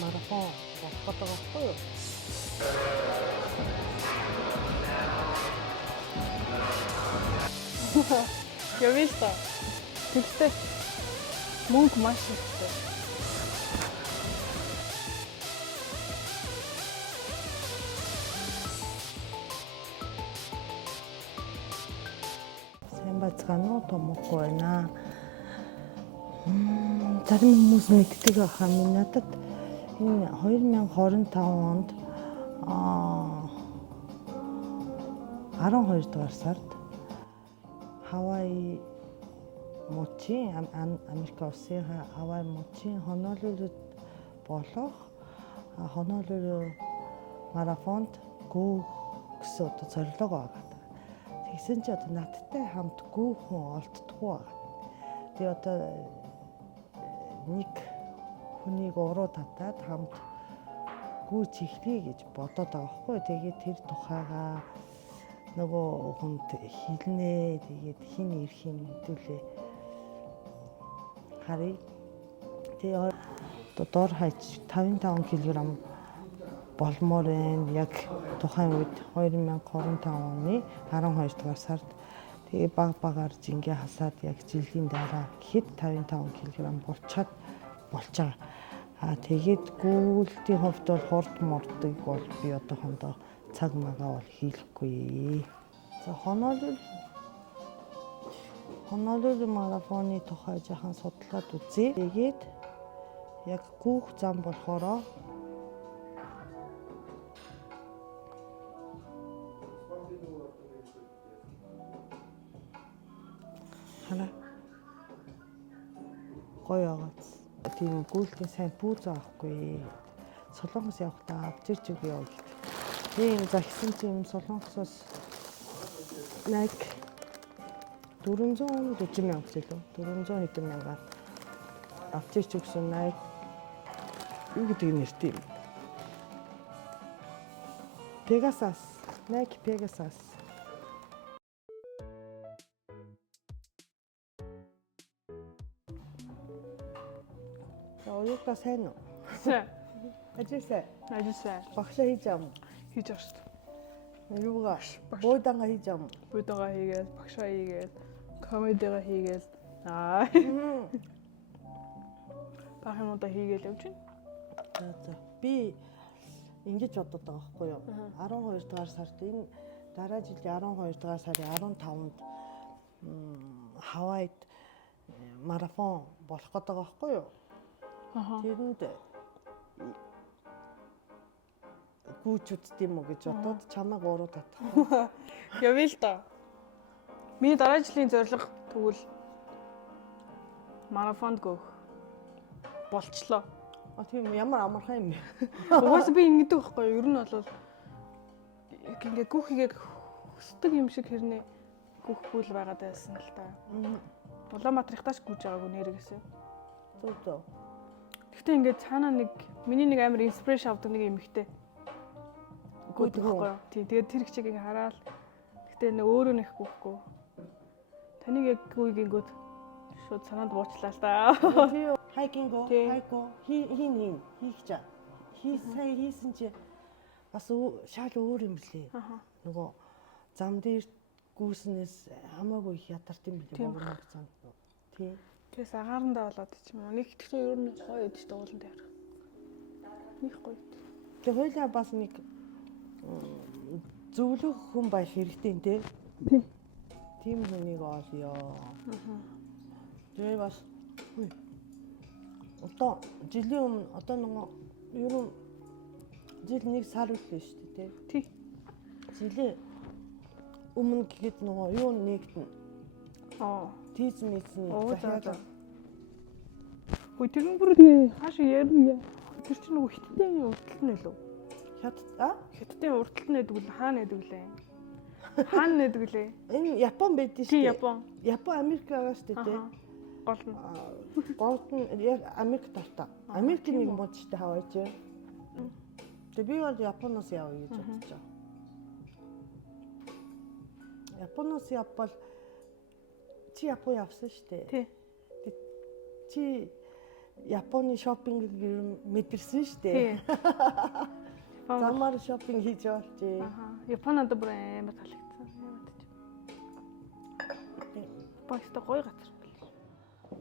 марафон болох гэдэг байхгүй юу? Явъя л та. Тэгтээ мөнгө маш ихтэй. Сайн байцгаана уу томоогүй байна. Зарим хүмүүс мэддэг байхаа минь надад энэ 2025 онд 12 дугаар сард Хавай мужийн Америк улсын Хавай мужийн Honolulu болох Honolulu марафонд гүөх гэсэн одоо зорилго байгаа. Тэгсэн чи одоо надтай хамт гүүхэн олддохгүй байгаа. Тэгээ одоо нэг хүнийг уруу татаад хамт гүйж эхлэе гэж бодоод байгаа байхгүй. Тэгээд тэр тухайгаа нөгөө хүнд хэлнэ. Тэгээд хин ирэх юм хэдүүлээ харъя. Тэгээ одоо дор хаяж 55 кг болмоор байна. Яг тухайн үед 2025 оны 12 дугаар сард тэгээ багаар жингээ хасаад яг жилийн дараа гэхэд 55 кг болчиход болж байгаа. Тэгээд гүйлтийн хувьд бол хурд мурдыг бол би одоохондоо цаг магаа бол хийхгүй. За Honolulu марафоны тухай жаахан судлаад үзье. Тэгээд яг гүүх зам болохоро хана гоё агац. Тийм гүйлтийн сайн пүүз авахгүй. Солонгос явахдаа авчирч өгье яа гэх. Тийм загсан тийм Солонгосоос нэг 440 мянга гэлээ. 400 хэдэн мянгаар авчирч өгсөн найк юу гэдэг нэртэй юм. Pegasus, Nike Pegasus. За оюутаа сайн уу? Сайн. Ажисаа. Ажисаа. Багшаа хийж ам. Хийж байгаа шүү дээ. Юугаа? Буудангаа хийж ам. Буудангаа хийгээл, багшаа хийгээл, комедигаа хийгээл. Бах юмудаа хийгээл явж байна. За. Би ингэж бодод байгаа байхгүй юу? 12 дугаар сард энэ дараа жилийн 12 дугаар сарын 15-нд Хавайд марафон болох гэдэг байгаа байхгүй юу? Тэрэнд гүйж үзтiim үү гэж бодоод чамайг уруу татах. Явъя л да. Миний дараа жилийн зорилго тэгвэл марафонд гоох болчлоо. Тийм ямар амархан юм бэ? Угаасаа би ингэдэг байхгүй юу? Ер нь бол ингээ гүүхийгээ хүсдэг юм шиг хэрнээ гүүхгүй л байгаад байсан л та. Улаанбаатар ихтааш гүйж байгаагүй нэрээсээ. Зөв. Гэхдээ ингээ цаанаа миний нэг амар инспирэшн авдаг нэг юм ихтэй. Гүйдэг байхгүй юу? Тий, тэгээд тэр хичээг ингээ хараад гэхдээ нэг өөрөө нэг гүүхгүй. Таныг яг гүйгингүүд шууд санаанд буучлаа л та. Тий. Хайкинго хийх чаа. Хийсэн чи бас шал өөр юм лээ. Нөгөө зам дээр гүйснээс хамаагүй их ядарт юм билээ богино зам. Тий. Тэгээс агаарандаа болоод ч юм уу. Нэг ихтэй ер нь гоё идэж дуулан дээр. Них гоё. Тэгээ хойлоо бас нэг зөвлөх хүн байх хэрэгтэй юм тий. Тийм хүнийг олё. Тэгээ бас одоо жилийн өмнө одоо нөгөө ер нь жил нэг сар үлээ шүү дээ тий. Жилийн өмнө гэхэд нөгөө юу нэгтэн. Тийз мэдсэн захиалга. Хөөе тэрэн бүр тэгээ хаашаа ярина. Тэр чинь нөгөө хиттийн урталт нь лөө. Хиттийн урталт нь гэдэг нь хаана гэдэг лээ? Хаана гэдэг лээ? Энэ Япон байдсан шүү дээ. Япон Америк байгаа шүү дээ тий. Гол нь яг Америк тартаа. Америкийн нэг модчтой хаваач. Тэгээ би бол Японоос явъя гэж бодож байгаа. Японоос явбал чи Япон явсан шүү дээ. Тий. Чи Японы шопингийг ер нь мэдэрсэн шүү Тий. дээ. Япон. Замаар шопинг хийж явуулчих. Аха. Японод бүр амар таалагдсан. Яагаад ч. Баста гоё газар.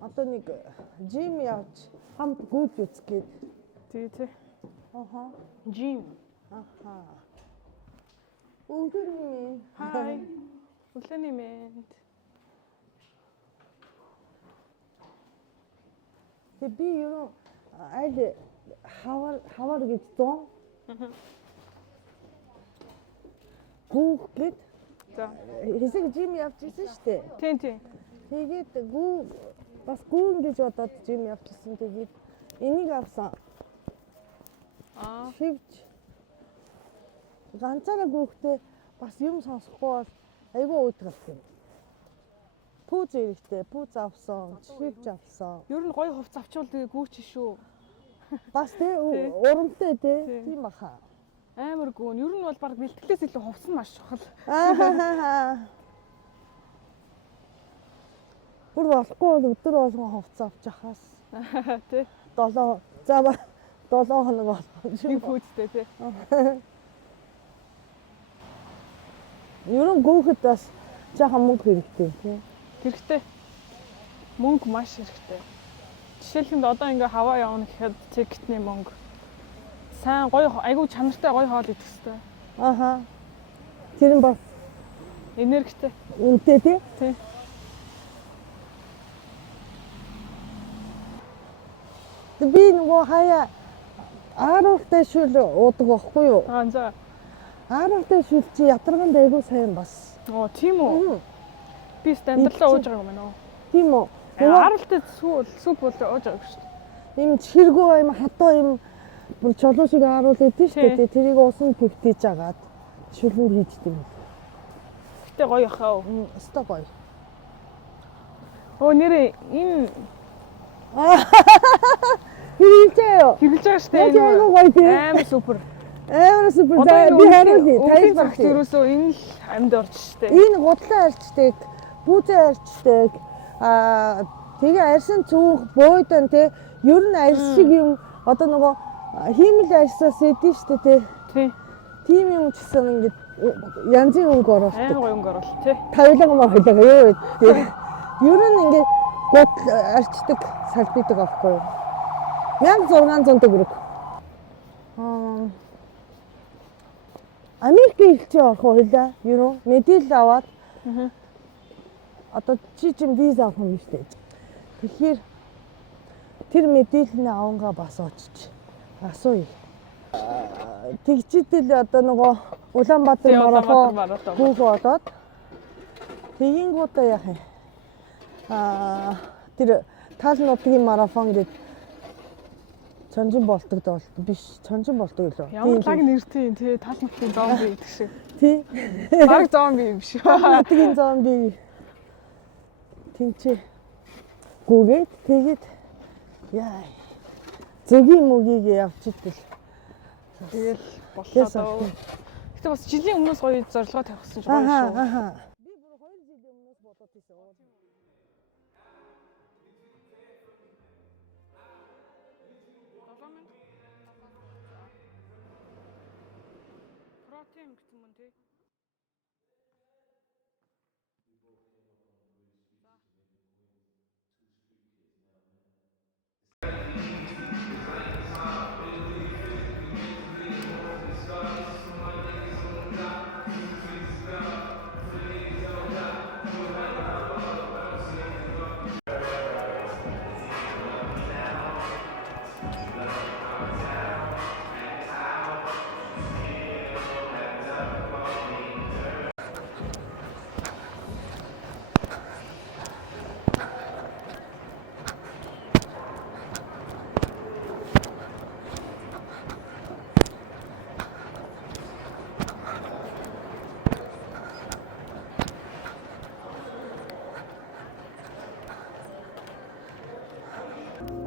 Одоо нэг жим явж хамт гүйж үзгээд. Тий. Аха. Жим. Аха. Өглөөний Хай. Өглөөний мэнд. би юу аль хавар гэж зон. Гүүх гээд За. хэсэг жим явж исэн шүү дээ. Тий. Тэгээд бас гүүн гэж бодоод жим явчихсан. Тэгээд энийг авсан. Шивж ганцаараа гүүхтэй бас юм сонсохгүй бол айгүй уйтгал юм. Пүүз эрэхтэй, пүүз авсан, шивж авсан. Ер нь гоё хувц авчвал тэгээ гүүч шүү. Бас тий урамтай тий тийм баха. Амар гүүн. Ер нь бол баг бэлтгэлээс илүү хувц нь маш чухал. Бүр болохгүй бол өдөр болгон хувц авч яхаас. Тий. 7 хоног болгоо. Нэг пүүзтэй тий. Ер нь гүүхэд бас жаахан мөнгө хэрэгтэй тий. Хэрэгтэй. Мөнгө маш хэрэгтэй. Жишээлбэл одоо ингээ хаваа явна гэхэд тикетний мөнгө. Сайн гоё айгүй чанартай гоё хоол идэх хэрэгтэй. Аха. Тэр нь бас Энергитэй. үнэтэй тий. Тий. Би нөгөө хаяа ааруултай шүл уудаг байхгүй юу? За. Ааруултай шүл чи ядарганд айгүй сайн бас. Оо тийм үү. Би стандартлаа ууж байгаа юм байна уу? Тийм үү. Ааралтай сүп бол ууж байгаа шүү дээ. Им чиргүү юм хатуу юм бүр чулуу шиг ааруул идэв шүү дээ. Тэрийг усан твтэж агаад шүлэнд хийдэг юм. Гэтэ гоё яхаа. Өстой гоё. Оо нэрээ энэ Хэрэглэж байгаа шүү дээ. Амар супер. Амар супер. Би харуулъя. Тайлбар багт ерөөсөө энэ л амьд орж штэ. Энэ гутлаа арчдаг, бүүзээ арчдаг. Тэгээ арьсан цүнх буудан те ер нь арьс шиг юм одоо нөгөө хиймэл арьсаас идэв штэ те. Тий. Тийм юм ч гэсэн ингээд янзын өнгө оруулдаг. Амар гоё өнгө оруулалт тий. Тавилга махлага юу гэдэг. Ер нь ингээд гутал арчдаг салбидаг аахгүй юу? 1600 төгрөг. Америкийн хэлчээ орох уу хэлээ. Юу нөө мэдээлэл аваад одоо чи виз авах юм биш үү? Тэгэхээр тэр мэдээлэлний авангаа бас очиж асууя. Тэгчидэл одоо нөгөө Улаанбаатар марафон хүүх болоод тэгэнгүүтээ яах юм? Тэр Талын нутгийн марафон гэдэг Чонжин болтогд бол биш Чонжин болтог илүү. Ямар лаг нэртэй юм тий Талын нутгийн зомби гэдэг шиг. Тий. Лаг зомби юм шүү. Нутгийн зомби. Тинчээ. Гүгээд тэгээд яа. Зөгийн мөгийг явж идэл. Тэгэл боллоо. Гэтэ бас жилийн өмнөөс гоё зорилгоо тавьсан ч гоё шүү. Би бүр 2 жилийн өмнөөс бодоод байсан. Протеин гэсэн мөн тий.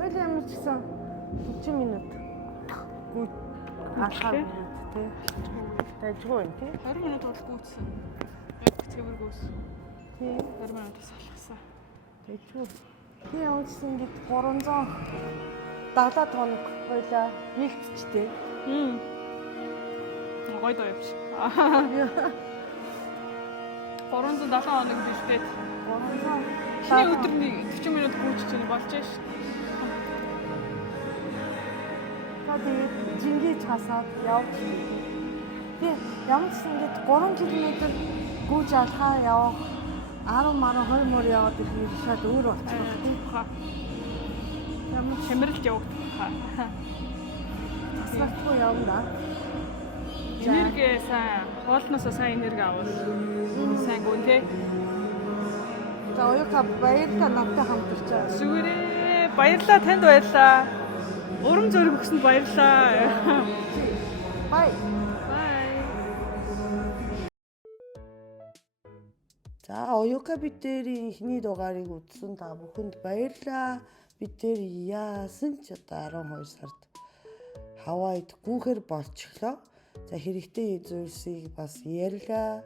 Хойл ямар ч гэсэн 30 минут. Гүйт алхаа тий. Тажгүй юм тий. 20 минут бол гүйцсэн. Яг цэвэр гүйс. Тий. 20 минутаас алхасан. Тажгүй. Би өнгөрсөн ингээд 370 хоног байлаа. Нэгтчтэй. Гой доо явж. 370 хоног бэлдээд 300 шинэ өдрний 40 минут гүйчих чинь болж ш. Тэгээд жингээ часаад явж. Би ямар ч ингэж 3 км гүйж алхаа явах 10 мараа 20 мөр яваад ирэх шал өөр болчихсон тийм. Ямар шимрэлт явагдах. Асрахгүй явна. Энерги сайн, хоолноосоо сайн энерги авал сайн гүн тий. За оюука баярлалаа надтай хамт ирчээ. Сүгээрээ баярлалаа танд баярлалаа. Урам зориг өгсөнд баярлалаа. Бай. Бай. За оюука бидэрийн эхний дугаарыг үзсэн та бүхэнд баярлалаа. Бид тэр яасан ч одоо 12 сард Хавайд гүнхээр болчихлоо. За хэрэгтэй зүйлсийг бас ярьлаа.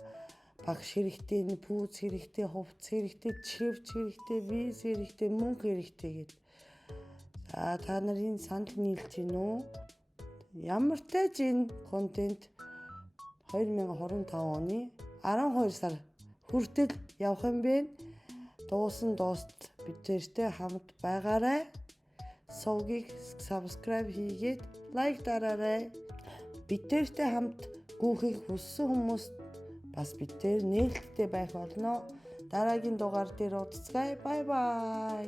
Багш хэрэгтэй, пүүц хэрэгтэй, хувц хэрэгтэй, чивч хэрэгтэй, виз хэрэгтэй, мөнгө хэрэгтэй гэдэг. За та нарын санал нийлж гин үү? Ямар тач энэ контент 2025 оны 12 сар хүртэл явах юм бэ? Дуусан дуустал бидэртэй хамт байгаарай. Сувгийг subscribe хийгээд лайк дараарай. Бидэртэй хамт гүйхийг хүссэн хүмүүст бас бидээр нээлттэй байх болно. Дараагийн дугаар дээр уулзцгаая. Бай бай.